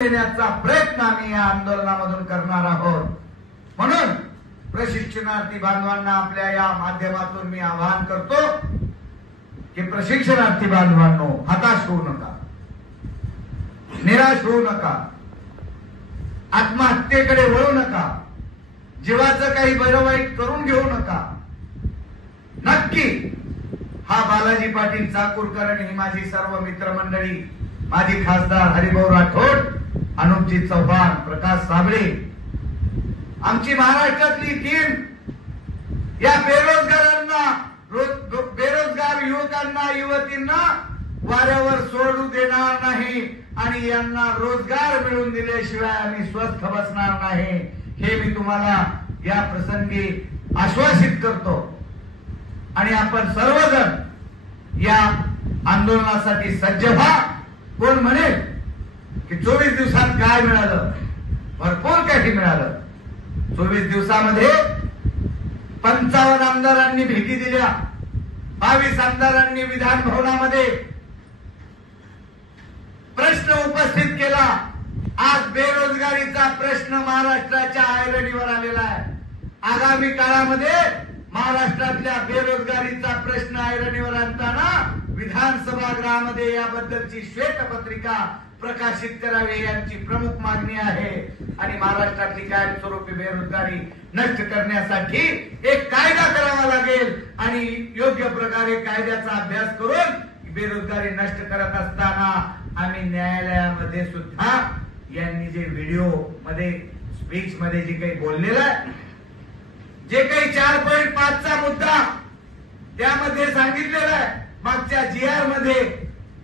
देण्याचा प्रयत्न आम्ही या आंदोलनामधून करणार आहोत। म्हणून प्रशिक्षणार्थी बांधवांना आपल्या या माध्यमातून मी आवाहन करतो की प्रशिक्षणार्थी बांधवांनो, हताश होऊ नका, निराश होऊ नका, आत्महत्येकडे वळू नका, जीवाचं काही बरं वाईट करून घेऊ नका। नक्की हा बालाजी पाटील चाकूरकर आणि माझी सर्व मित्रमंडळी, माजी खासदार हरिभाऊ राठोड, अनुपजी चव्हाण, प्रकाश साबळे, आमची महाराष्ट्रातली टीम या बेरोजगारांना, बेरोजगार युवकांना, युवतींना वाऱ्यावर सोडू देणार नाही आणि यांना रोजगार मिळवून दिल्याशिवाय आम्ही स्वस्थ बसणार नाही, हे मी तुम्हाला या प्रसंगी आश्वासित करतो। आणि आपण सर्वजण या आंदोलनासाठी सज्ज व्हा। कोण म्हणेल की 24 दिवसात काय मिळालं? भरपूर काही मिळालं। 24 दिवसामध्ये 55 आमदारांनी भेटी दिल्या, 22 आमदारांनी विधान भवनामध्ये प्रश्न उपस्थित केला। आज बेरोजगारीचा प्रश्न महाराष्ट्राच्या ऐरणीवर आलेला आहे। आगामी काळामध्ये महाराष्ट्रातल्या बेरोजगारीचा प्रश्न ऐरणीवर आणताना विधानसभागृहामध्ये याबद्दलची श्वेतपत्रिका प्रकाशित करावी यांची प्रमुख मागणी आहे। आणि महाराष्ट्रातली कायमस्वरूपी बेरोजगारी नष्ट करण्यासाठी एक कायदा करावा लागेल आणि योग्य प्रकारे कायद्याचा अभ्यास करून बेरोजगारी नष्ट करत असताना आम्ही न्यायालयामध्ये सुद्धा यांनी जे व्हिडिओ मध्ये, स्पीच मध्ये जे काही बोललेलं आहे, जे काही 4.5 चा मुद्दा त्यामध्ये सांगितलेला आहे मागच्या जीआर मध्ये,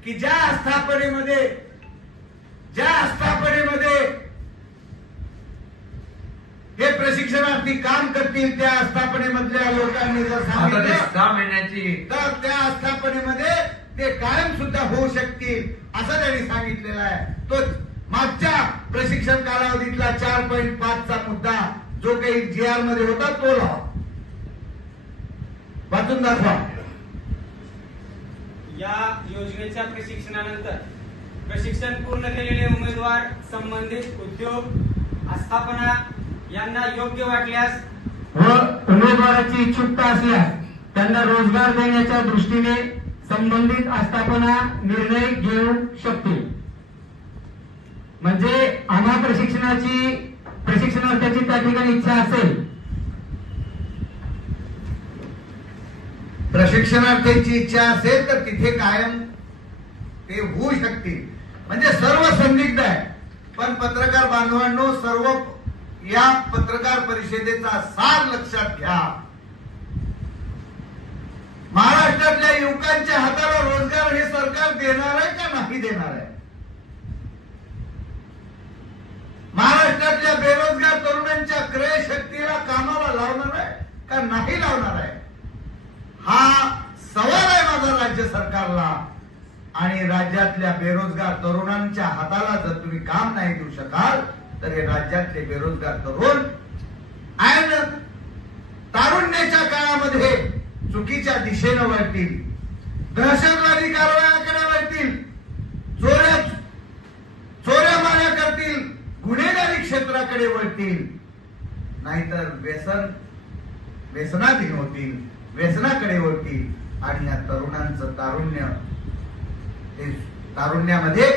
की ज्या आस्थापनेमध्ये हे प्रशिक्षणार्थी काम करतील त्या आस्थापनेमधल्या लोकांनी जर सांगितलं 6 महिन्याची, तर त्या आस्थापनेमध्ये ते कायम सुद्धा होऊ शकतील असं त्यांनी सांगितलेलं आहे। तो मागच्या प्रशिक्षण कालावधीतला 4.5 चा मुद्दा जो काही जीआर मध्ये होता तो लावा, वाचून दाखवा। या योजनेच्या प्रशिक्षणानंतर प्रशिक्षण पूर्ण केलेले उमेदवार संबंधित उद्योग आस्थापना यांना योग्य वाटल्यास व उमेदवाराची इच्छुकता असल्यास त्यांना रोजगार देण्याच्या दृष्टीने संबंधित आस्थापना निर्णय घेऊ शकतील। म्हणजे आम्हा प्रशिक्षणार्थ्याची त्या ठिकाणी इच्छा असेल, प्रशिक्षणार्थींची इच्छा असेल तर तिथे कायम ते होऊ शकतील। म्हणजे सर्व संदिग्ध आहे। पण पत्रकार बांधवांनो, सर्व या पत्रकार परिषदेचा सार लक्षात घ्या। महाराष्ट्रातल्या युवकांच्या हाताला रोजगार हे सरकार देणार आहे का नाही देणार आहे? महाराष्ट्रातल्या बेरोजगार तरुणांच्या क्रय शक्तीला कामाला लावणार आहे का नाही लावणार आहे? हा सवाल आहे माझा राज्य सरकारला। आणि राज्यातल्या बेरोजगार तरुणांच्या हाताला जर तुम्ही काम नाही देऊ शकाल तर हे राज्यातले बेरोजगार तरुण तारुण्याच्या काळामध्ये चुकीच्या दिशेनं वळतील, दहशतवादी कारवायाकडे वळतील, चोऱ्या माऱ्या करतील, गुन्हेगारी क्षेत्राकडे वळतील, नाहीतर व्यसनाधीन होतील, व्यसनाकडे वळतील। आणि या तरुणांचं तारुण्यामध्ये